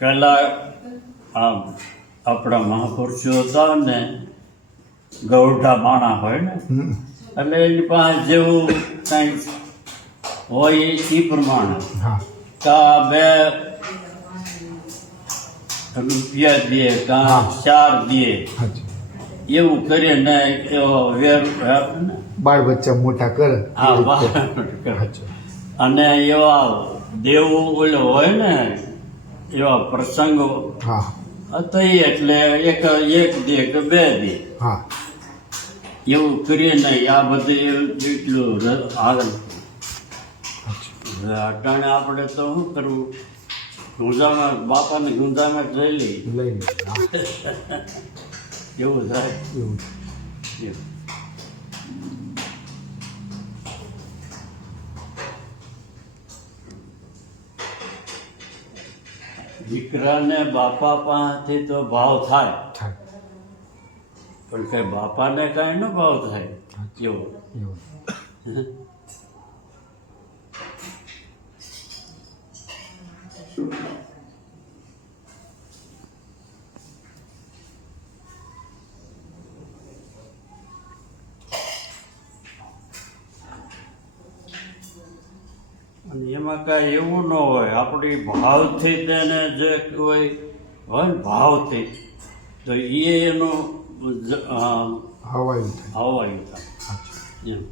પહેલા આમ આપણા મહાપુરુષો હતા ને ગૌઢા માણા હોય ને એટલે એની પાસે જેવું કંઈક હોય એ પ્રમાણે હા કા 2 રૂપિયા દે કા 4 દે હાજી એવું કરીને એવો વેર ને બાળ બચ્ચા મોટા કરે હા એ વાહ રીતે. હાજી. અને એવા દેવું ઓલો હોય ને એવા પ્રસંગો હા હતા એટલે એક દે કે 2 દે હા એવું કરીને આ બધું એટલું આગળ અટાણે આપણે તો શું કરવું ગુંજામાં બાપાને ગુંજામાં લઈ લઈએ લઈ લે હા એવું થાય એવું એમ. દીકરાને બાપા પાસેથી તો ભાવ થાય થાય પણ કઈ બાપાને કાંઈ ન ભાવ થાય એવો એવું અને એમાં કાંઈ એવું ન હોય આપણી ભાવથી તેને જે હોય ને ભાવથી તો એ એનું હવાયું થાય હવાયું થાય હાજી એમ